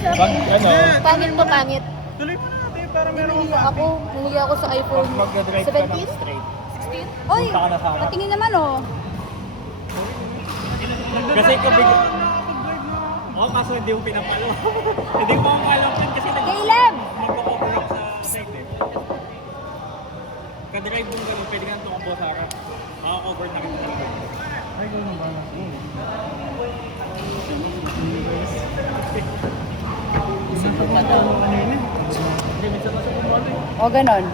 Pag ano, Pangit po, pangit. Tuloy mo na natin para meron Bumili kang ako, bumili ako sa iPhone pag mag-drive ka ng 17? straight, 16? Oy, punta ka na sa harap. patingin naman oh. Kasi ikaw bigla... nakapag-drive na. Oo, kaso hindi mo pinapalo. Hindi mo pangalaman kasi Caleb! nag-cover ako sa side eh. Ka-drive mong gano'n, pwede ka nang tumakbo sa harap. Maka-cover na kita talaga. Ay, gano'n ba na? Sino pa daw? O, ganon.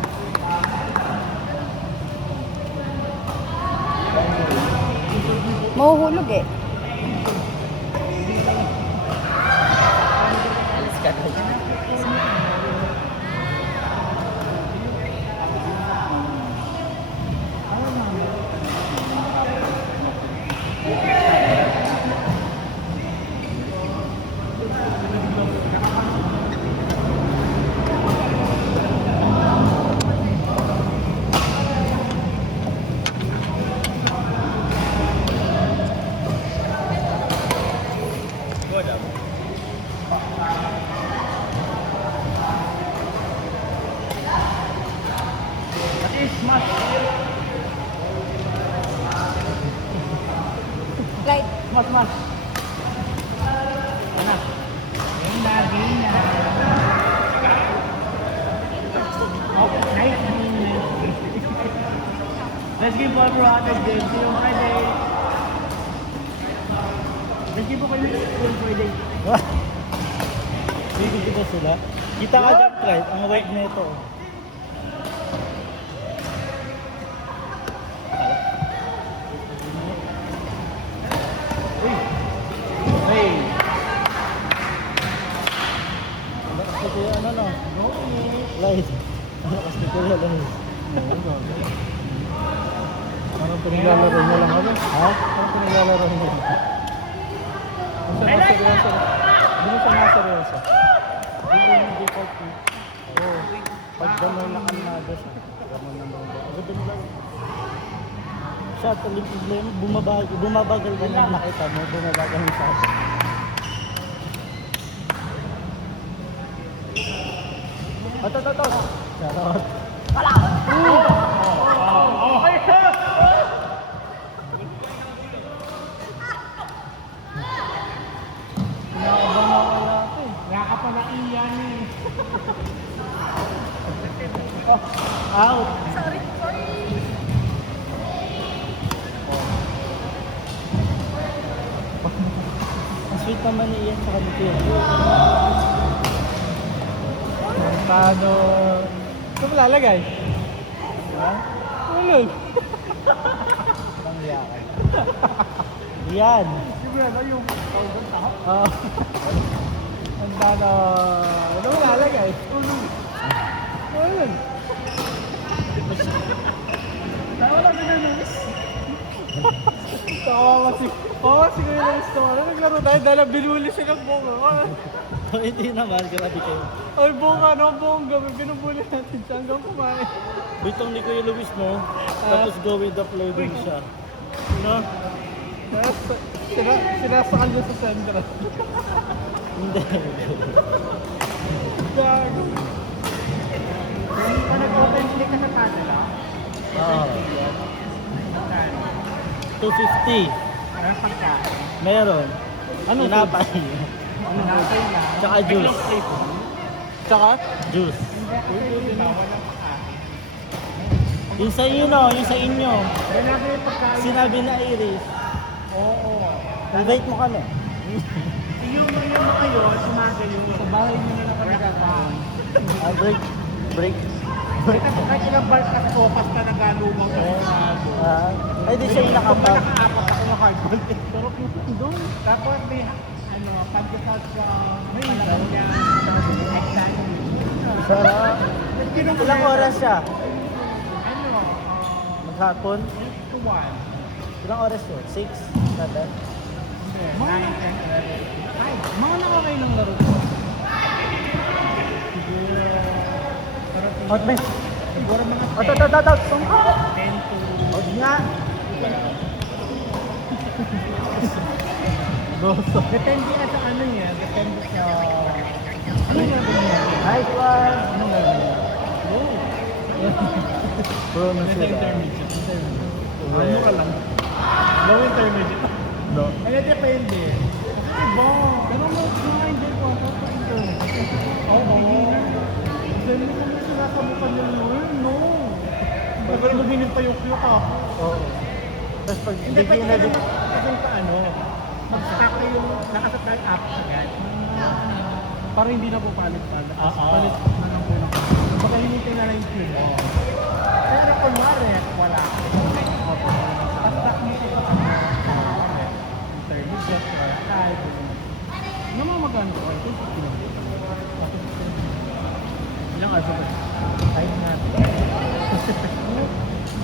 Mahuhulog eh. Alis ka na. Wala. At is smash. Right. Smash, smash. Ano? Game na, game na. Okay, nice. Let's give one more other game. See you Friday. Let's give kayo yung Friday. Bigil ko sila. Kita ka jump right, ang wide na ito. Hey. Lakas ko kuya, ano no? Light. Lakas ko kuya, light. Anong pinaglalaro niya lang kami? Ha? Anong pinaglalaro niya? Ang sana seryoso. Hindi mo sana seryoso. Hindi yung default ko. Oo. Pag gano'n na kanada siya. Gano'n naman ba? Gano'n lang. Siya, taling problema, bumabagal ka na nakita mo, bumabagal yung sa atin. Ito. Charot. Kinakabahan ako yata eh. Nakapalaiyan eh. Out! Ang sweet naman ni Ian sa kanito. Montado. Ito mo lalagay? Ha? Ulol. Ang liyakan. Ian! Siyempre ano yung pawagod tahap? Ah. Montado. Ito mo lalagay? Ulol. Ulol. Nawala ka na Luis. Tawa kasi. Oo, sige na Luis. Naglaro tayo dahil binuli siya ng bunga. Hindi naman, grabe kayo. Ay, buong gabi, binubuli natin siya hanggang kumain. Bitong ni Kuya Luis mo, tapos go with the flow din siya. No? Sinasakal niya sa sentro. Hindi. Gago. Hindi ka nag-open click ka sa paddle, ha? Oo. 250. Meron pagkain. Meron. Ano Tinapay. Ano natin na? Tsaka juice. Tsaka? Juice. Hindi na, walang pagkain. Yung sa inyo, no? Yung sa inyo. Wala na yung pagkain. Sinabi na Iris. Oo. Invite mo kami. Yung mo kayo, sumagal yung sa bahay nyo na lang kami kakain. Break. Break. Kahit ilang bars ka sopas ka nagalumang ko. Ay, di siya yung nakapag. Nakaapat ako ng hardball. Pero puto doon. Tapos may pagkasal sa palang niya. Sarap. Ilang oras siya? Ano? Maghapon? 2 to 1. Ilang oras yun? 6? 7? Mga 9, 10, 11. Ay, mga nakakailang laro ko. Out, men. Siguro mga Out. 10 to... Out nga. Goso. Depende na sa ano niya. Depende sa Anong gagawin niya? Pro na Nasa sila. intermediate. Well. Ano ka lang? Low intermediate. No. Kaya depende. Iba. Pero hindi ko ako sa intermediate. Oh, beginner. Then mo kami sinasabukan yung learn, no? Pero luminig pa yung cute ako. Oo. Tapos pag Hindi, pwede beginner ka din. naman kasi paano, mag-stack ka yung nakasatay up agad. Para hindi na po palit-palit. Palit na lang po ng baka hinintay na lang yung cue mo. Pero kunwari, wala. Opo. Pastack mo ito sa intermediate or high. Naman magkano ko? Ito yung ilang aso ba? Kahit natin.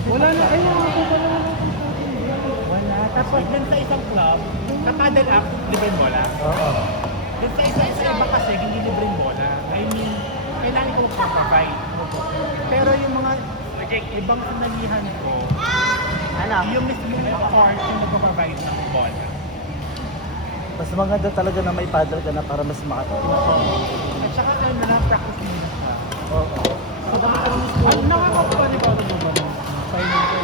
Wala na. Ayun, ako wala na. Wala. Tapos dun sa isang club, sa paddle up, libreng bola. Oo. Dun sa iba kasi, hindi libreng bola. I mean, kailangan ko provide. Pero yung mga ibang sinalihan ko, yung mismo court yung nagpaprovide ng bola. Mas maganda talaga na may paddle ka na para mas makatulong. At saka ano na practice nila siya. Oo. Nakakakuha ni Paolo ba ng timing ko?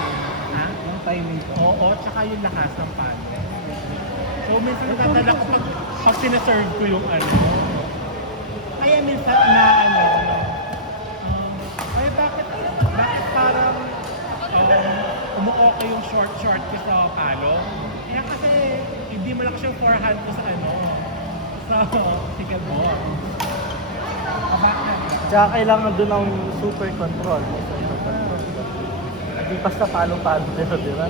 Ha? Yung timing ko? Oo, tsaka yung lakas ng palo. So minsan natadala ko pag sinaserve ko yung ano. Kaya minsan na ano, ay bakit parang umuoka yung short ko sa palo? Kaya kasi hindi mo lang siyang forehand ko sa ano, sa ticket mo. Bakit? Tsaka kailangan doon ng super control. Hindi basta palong-palo tira-tira.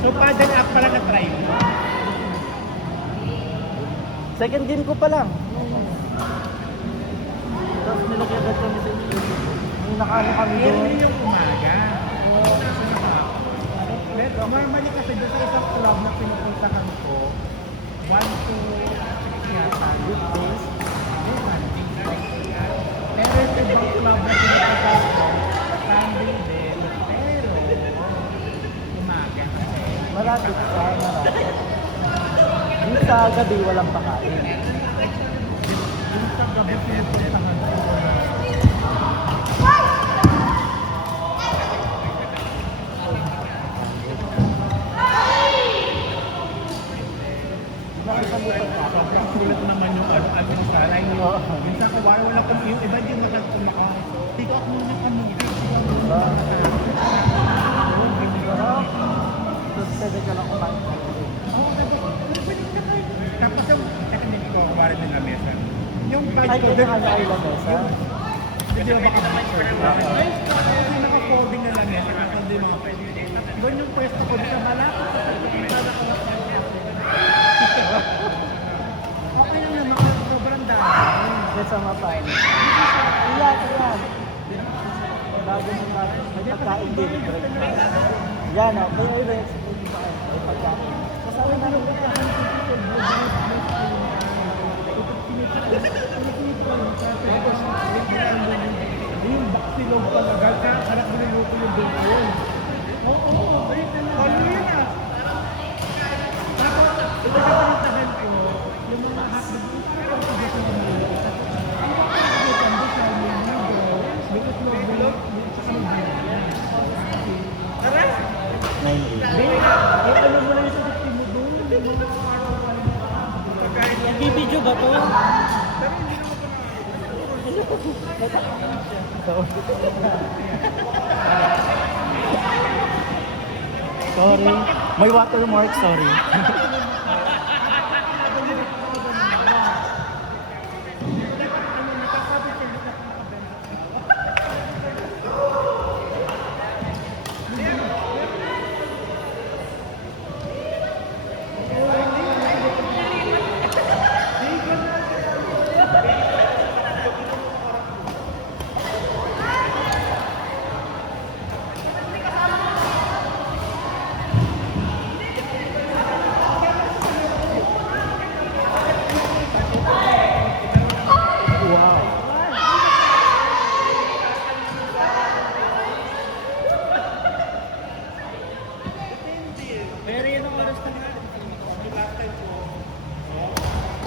So paddle up pala na-try mo? Second game ko pa lang. Tapos nilagyan agad kami sa may nakano kami Pero doon. yun yung umaga. Pero normally kasi doon sa isang club na pinupuntahan ko, 1 to 6 yata. Good days. Pero yung ibang club na pinupuntahan ko, Sunday din. Pero umaga kasi. Malapit sa malapit. Yung sa gabi walang pakain. Yung sa gabi pinupuntahan ko, sobrang sulit naman yung ano sa line yung minsan ko wala kung yung iba hindi matas kumaka tiko ako muna kami Diba? Sarap. Tapos pwede ka lang kumain. tapos yung technique ko wala din na mesa yung bag Ay, ko kaya naka ilang mesa? hindi ba ay kasi naka-folding na lamesa kasi hindi mga pwede doon yung pwesto ko sa malapit sa pagkakita ko okay lang naman sobrang dami Kesa mapain. Iyan. Bago mo na may pagkain din. Yan o. Kaya yung rest. May pagkain. Kasama na rin yung baksilog talaga harap mo ng luto yung doon yun oo ano yun ah tapos ito sa panintahan ko yung mga hotdog yung parang pagkakita ng mga ang pagkakita may itlog tsaka may tara 9-8. ano mo na yung sa mo doon Ibibidyo ba to? Sorry. May watermark, sorry.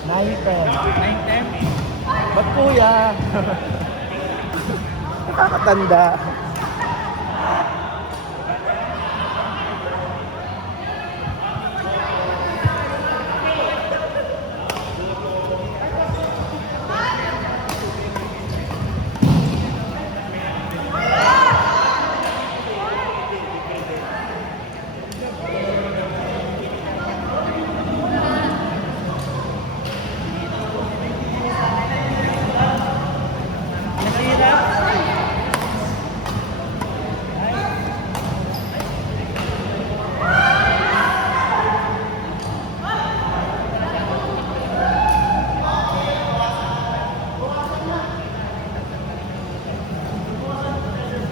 9-10. 9-10? Ba't kuya? Nakakatanda.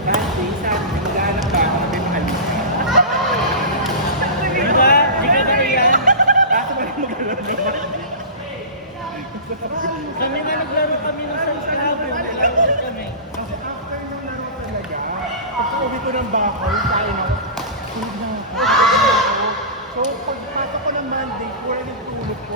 Kasi sabi, naglalak ba ako na maalis ka? Di ba? Di ka ba yan? Kaso ba yung maglaro naman? Kami na naglaro kami ng San Clavo. Naglaro kami. Kasi after nung laro talaga, pagka-uwi ko ng bahay, kain ako. Tulog na ako. So, pagpasok ko ng Monday, pura yung tulog ko,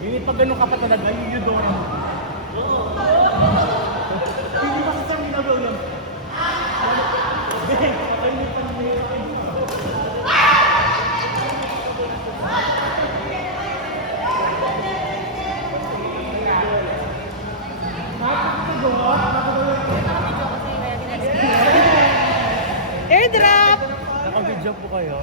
Yung pag ganun ka pa talaga, yung Eudora mo. Hindi ba sa ginagawa yun? Airdrop! Nakabidyo po kayo.